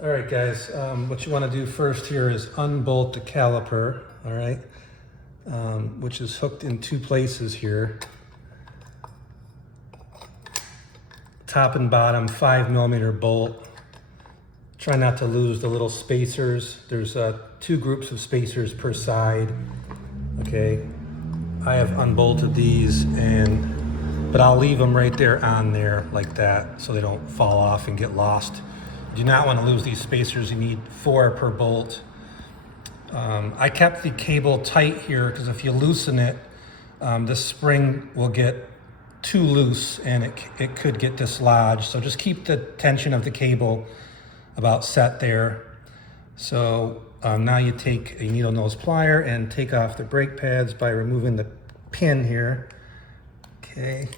All right, guys, what you want to do first here is unbolt the caliper, all right, which is hooked in two places here. Top and bottom 5mm bolt. Try not to lose the little spacers. There's two groups of spacers per side, okay. I have unbolted these, but I'll leave them right there on there like that so they don't fall off and get lost. You do not want to lose these spacers. You need 4 per bolt. I kept the cable tight here because if you loosen it, this spring will get too loose and it could get dislodged. So just keep the tension of the cable about set there. So now you take a needle nose plier and take off the brake pads by removing the pin here. Okay.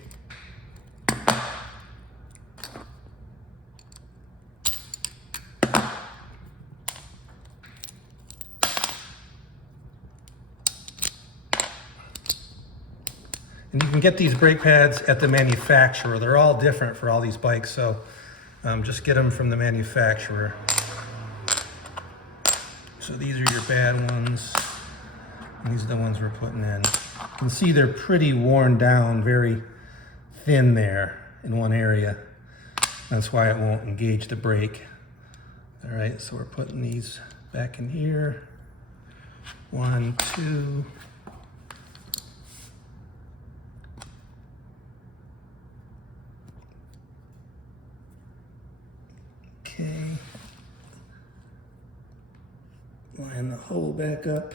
And you can get these brake pads at the manufacturer. They're all different for all these bikes, so just get them from the manufacturer. So these are your bad ones, and these are the ones we're putting in. You can see they're pretty worn down, very thin there in one area. That's why it won't engage the brake. All right, so we're putting these back in here. 1, 2. Okay. Line the hole back up.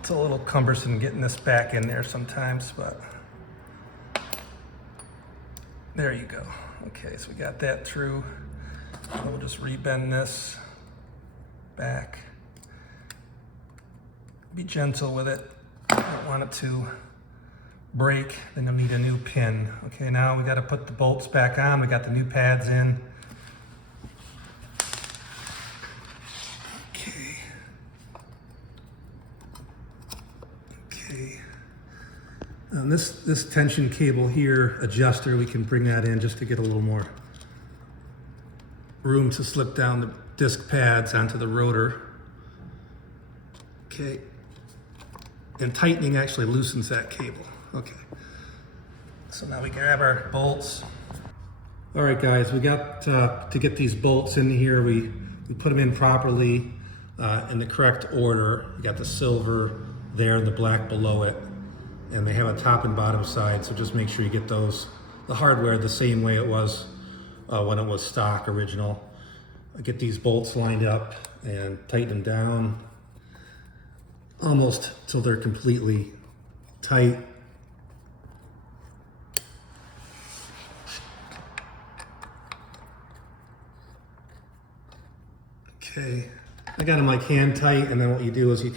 It's a little cumbersome getting this back in there sometimes, but there you go. Okay, so we got that through. We'll just rebend this back. Be gentle with it. I don't want it to break, then you'll need a new pin. Okay, now we got to put the bolts back on. We got the new pads in. Okay. Okay. And this tension cable here, adjuster, we can bring that in just to get a little more room to slip down the disc pads onto the rotor. Okay. And tightening actually loosens that cable. Okay. So now we grab our bolts. All right, guys, we got to get these bolts in here. We put them in properly in the correct order. We got the silver there and the black below it. And they have a top and bottom side, so just make sure you get the hardware the same way it was when it was stock original. Get these bolts lined up and tighten them down almost till they're completely tight. Okay, I got them like hand tight, and then what you do is you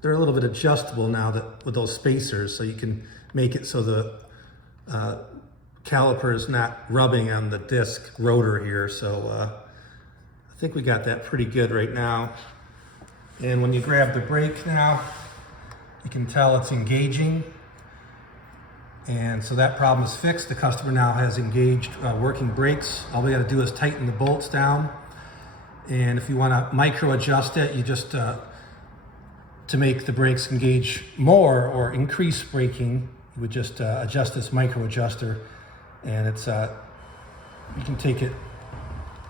they're a little bit adjustable now with those spacers, so you can make it so the caliper is not rubbing on the disc rotor here. So I think we got that pretty good right now. And when you grab the brake now, you can tell it's engaging. And so that problem is fixed. The customer now has engaged working brakes. All we got to do is tighten the bolts down. And if you want to micro adjust it, you just to make the brakes engage more or increase braking, you would just adjust this micro adjuster, and it's you can take it,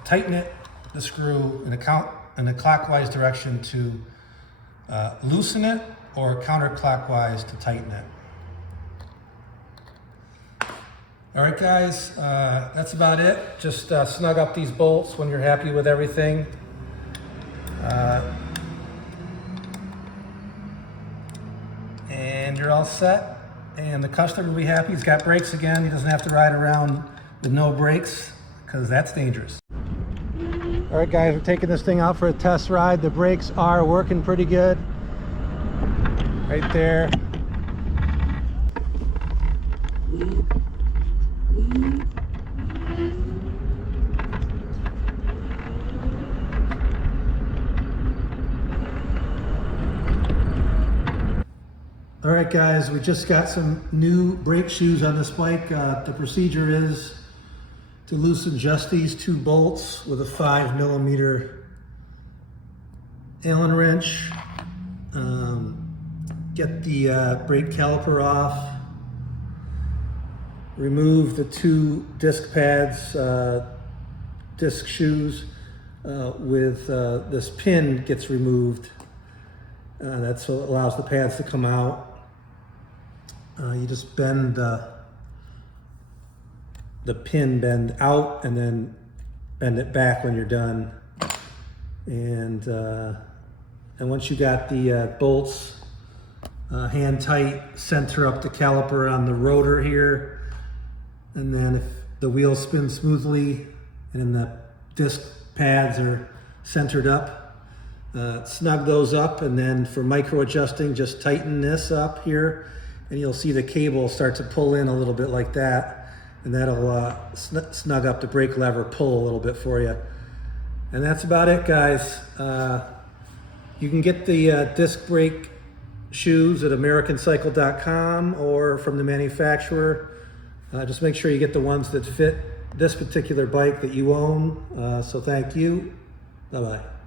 tighten it, the screw in a clockwise direction to loosen it, or counterclockwise to tighten it. All right, guys, that's about it. Just snug up these bolts when you're happy with everything. And you're all set. And the customer will be happy. He's got brakes again. He doesn't have to ride around with no brakes, because that's dangerous. All right, guys, we're taking this thing out for a test ride. The brakes are working pretty good. Right there. All right, guys, we just got some new brake shoes on this bike. The procedure is to loosen just these 2 bolts with a 5mm Allen wrench. Get the brake caliper off. Remove the 2 disc pads, disc shoes with this pin gets removed. That's what allows the pads to come out. You just bend the pin bend out and then bend it back when you're done. And once you got the bolts hand tight, center up the caliper on the rotor here. And then if the wheel spins smoothly and the disc pads are centered up, snug those up, and then for micro adjusting, just tighten this up here, and you'll see the cable start to pull in a little bit like that, and that'll snug up the brake lever, pull a little bit for you. And that's about it, guys. You can get the disc brake shoes at americancycle.com or from the manufacturer. Just make sure you get the ones that fit this particular bike that you own. So thank you. Bye-bye.